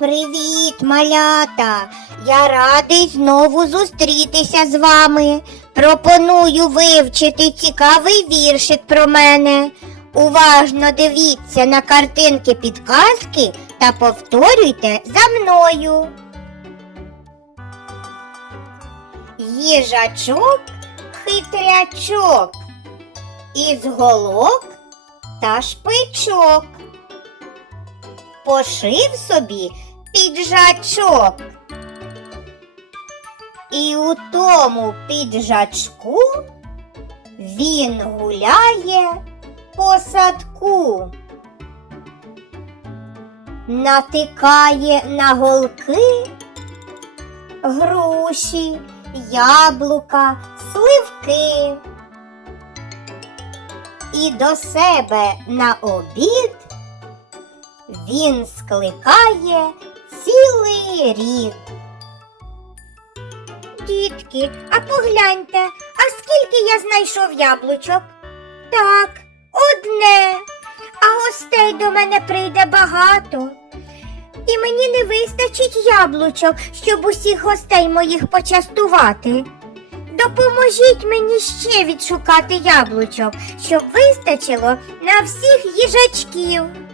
Привіт, малята! Я радий знову зустрітися з вами. Пропоную вивчити цікавий віршик про мене. Уважно дивіться на картинки підказки та повторюйте за мною. Їжачок хитрячок, із голок та шпичок. Пошив собі піджачок. І у тому піджачку він гуляє по садку, натикає на голки груші, яблука, сливки. І до себе на обід він скликає цілий рід. Дітки, а погляньте, а скільки я знайшов яблучок? Так, одне, а гостей до мене прийде багато. І мені не вистачить яблучок, щоб усіх гостей моїх почастувати. Допоможіть мені ще відшукати яблучок, щоб вистачило на всіх їжачків.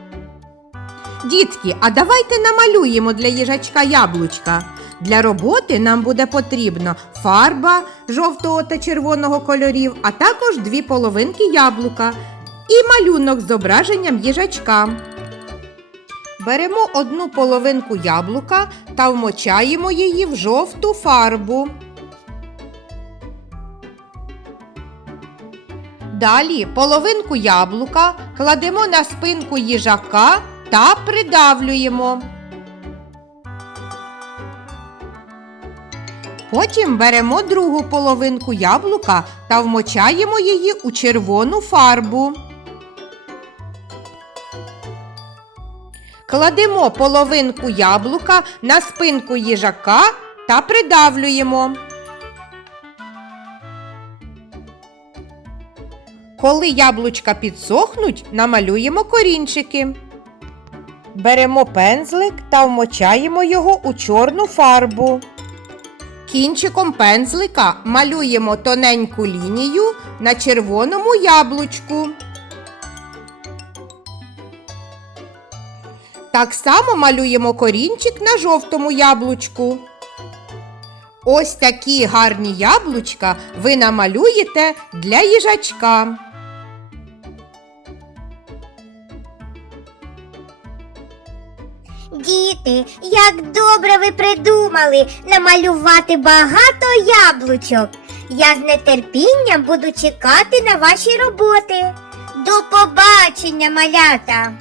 Дітки, а давайте намалюємо для їжачка яблучка. Для роботи нам буде потрібно фарба жовтого та червоного кольорів, а також дві половинки яблука і малюнок з зображенням їжачка. Беремо одну половинку яблука та вмочаємо її в жовту фарбу. Далі половинку яблука кладемо на спинку їжака та придавлюємо. Потім беремо другу половинку яблука та вмочаємо її у червону фарбу. Кладемо половинку яблука на спинку їжака та придавлюємо. Коли яблучка підсохнуть, намалюємо корінчики. Беремо пензлик та вмочаємо його у чорну фарбу. Кінчиком пензлика малюємо тоненьку лінію на червоному яблучку. Так само малюємо корінчик на жовтому яблучку. Ось такі гарні яблучка ви намалюєте для їжачка. Діти, як добре ви придумали намалювати багато яблучок. Я з нетерпінням буду чекати на ваші роботи. До побачення, малята!